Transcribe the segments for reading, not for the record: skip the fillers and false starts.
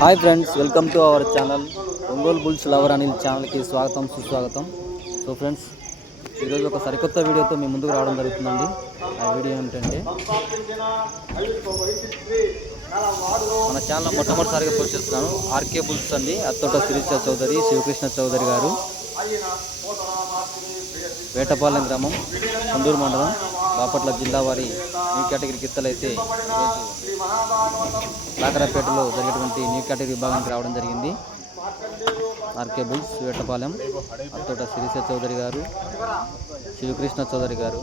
Hi friends, welcome to our channel Ongole bulls lover Anil ఛానల్కి స్వాగతం సుస్వాగతం. సో ఫ్రెండ్స్, ఈరోజు ఒక సరికొత్త వీడియోతో మీ ముందుకు రావడం జరుగుతుందండి. ఆ వీడియో ఏమిటంటే, మన ఛానల్ మొట్టమొదటిసారిగా పోస్ట్ చేస్తున్నాను. ఆర్కే బుల్స్ అండి, అత్తోట శిరీష చౌదరి, శివకృష్ణ చౌదరి గారు, వేటపాలెం గ్రామం, కొండూరు మండలం, బాపట్ల జిల్లా వారి న్యూ కేటగిరీ గిత్తలైతే ఈరోజు లాకరాపేటలో జరిగేటువంటి న్యూ కేటగిరీ విభాగానికి రావడం జరిగింది. ఆర్కే బుల్స్, వేటపాలెం, అత్తోట శిరీష చౌదరి గారు, శివకృష్ణ చౌదరి గారు.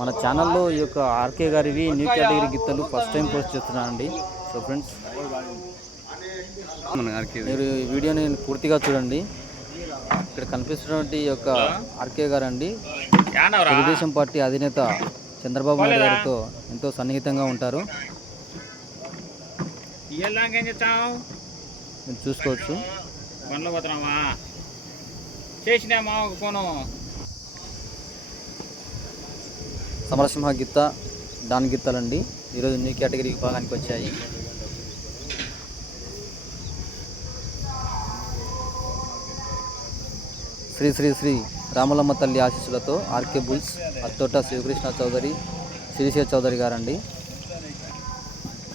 మన ఛానల్లో ఈ యొక్క ఆర్కే గారివి న్యూ కేటగిరీ గిత్తలు ఫస్ట్ టైం పోస్ట్ చేస్తున్నానండి. సో ఫ్రెండ్స్, మీరు ఈ వీడియోని పూర్తిగా చూడండి. ఇక్కడ కనిపిస్తున్నటువంటి ఈ యొక్క ఆర్కే గారు అండి, తెలుగుదేశం పార్టీ అధినేత చంద్రబాబు నాయుడు గారితో ఎంతో సన్నిహితంగా ఉంటారు. మీరు చూసుకోవచ్చు. సమరసింహ గిత్త, డాన్ గిత్తలండి ఈరోజు న్యూ కేటగిరీ విభాగానికి వచ్చాయి. శ్రీ శ్రీ శ్రీ రామలమ్మ తల్లి ఆశీస్సులతో ఆర్కే బుల్స్, అత్తోట శివకృష్ణ చౌదరి, శిరీష చౌదరి గారండి,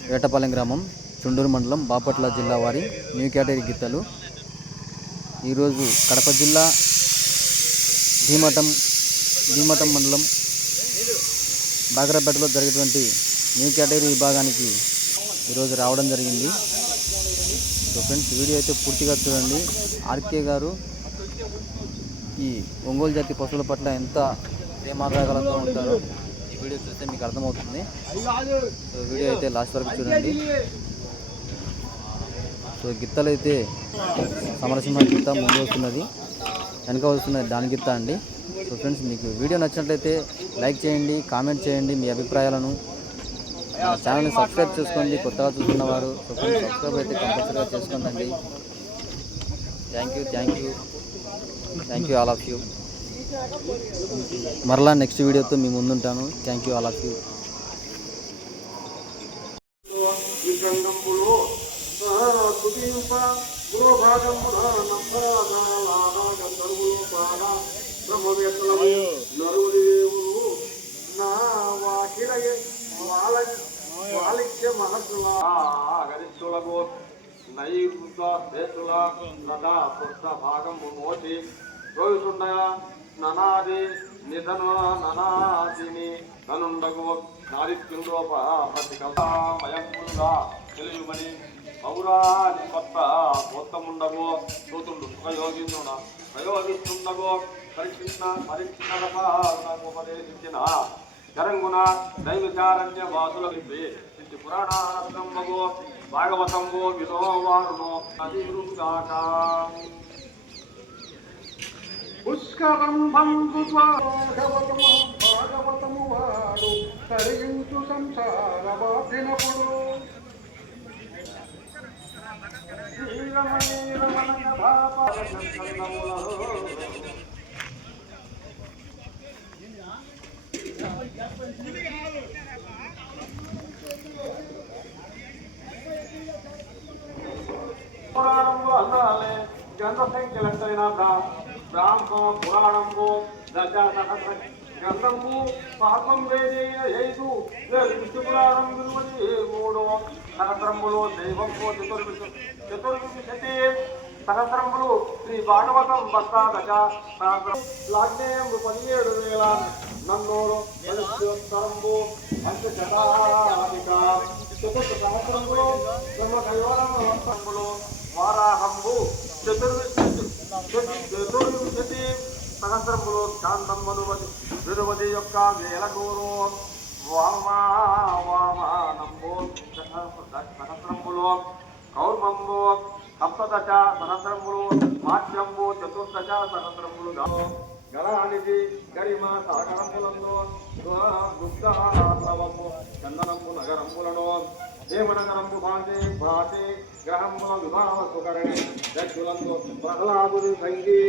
వేటపాలెం గ్రామం, చుండూరు మండలం, బాపట్ల జిల్లా వారి న్యూ కేటగిరీ గిత్తలు ఈరోజు కడప జిల్లా భీమటం మండలం బాగరాపేటలో జరిగేటువంటి న్యూ కేటగిరీ విభాగానికి ఈరోజు రావడం జరిగింది. సో ఫ్రెండ్స్, వీడియో అయితే పూర్తిగా చూడండి. ఆర్కే గారు ఈ ఒంగోలు జాతి పశువుల పట్ల ఎంత ప్రేమాదరాలతో ఉంటారో ఈ వీడియో చూస్తే మీకు అర్థమవుతుంది. సో వీడియో అయితే లాస్ట్ వరకు చూడండి. సో గిత్తలు అయితే సమరసింహ గిత్త ముందు వస్తున్నది, వెనక వస్తున్నది డాన్ గిత్త అండి. సో ఫ్రెండ్స్, మీకు వీడియో నచ్చినట్లయితే లైక్ చేయండి, కామెంట్ చేయండి మీ అభిప్రాయాలను. మన ఛానల్ని సబ్స్క్రైబ్ చేసుకోండి కొత్తగా చూస్తున్నవారు. సో ఫ్రెండ్స్, సబ్స్క్రైబ్ అయితే కంపల్సరీగా చేసుకోండి. Thank you all of you. మరలా నెక్స్ట్ వీడియోతో మీ ముందుంటాను. Thank you all of you. ననాది నిధన ననాదిని ననుండగు నాదిత్యుండోపమయంగా తెలుగుమని పౌరాని కొత్త మొత్తముండగు సూతుండు సుఖయోగించున ప్రయోగిస్తుండగు పరీక్షించిన జరంగున దైవికారణ్య వాసుల విప్పి ఇంటి పురాణానందము భాగవతంబు వినోవారును అధివృంగాక పుష్కరం భాగవతము వాడు తరిగించు సంసార బాధినప్పుడు పురాణంలో అందాలే జనసంఖ్యలంతైనా బ్రాహ్మణ పురాణంబు దశసహస్ర గ్రంథంబు పాపం వేదైన హేతు విష్ణు పురాణం విలువది 3 సహస్రంబులు దైవంబు చతుర్విశతి సహస్రంబులు శ్రీ భాగవతం బస్తాదశ లాగ్నేయంబు 17,000 నన్నోరు మనుష్యోత్తరంబు పంచశతాధిక చతుర్థ సహస్రంబులు బ్రహ్మ కైవలంబులు వారాహంబు చతుర్విశతి సహస్రములు శాంతమ్మనువది విరువది యొక్క వేలనూరు వామానంబు సహస్రములు కౌర్మంబు సప్తదశ సహస్రములు మాత్యంబు చతుర్దశ సహస్రములు గలానిధి గరిమ సహకరంబులందు దుగ్ధము చందనంబు నగరంబులను దేవనగరంబు భాషే గ్రహముల వివాహ సుకరణి దక్షులందు ప్రహ్లాదుని సంగీ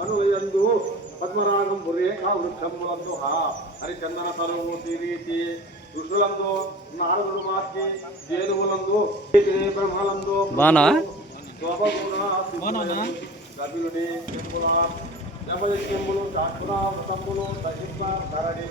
అనుయందు పద్మరాగం రేఖా వృక్షములందు హరిచందన తరువు సిరీతి ఋషులందు నారదుడు మార్చి జేనువులందు బ్రహ్మలందు బానా కపిలుడి యమయజ్ఞములు శాస్త్ర వ్రతములు దహింప ధరణి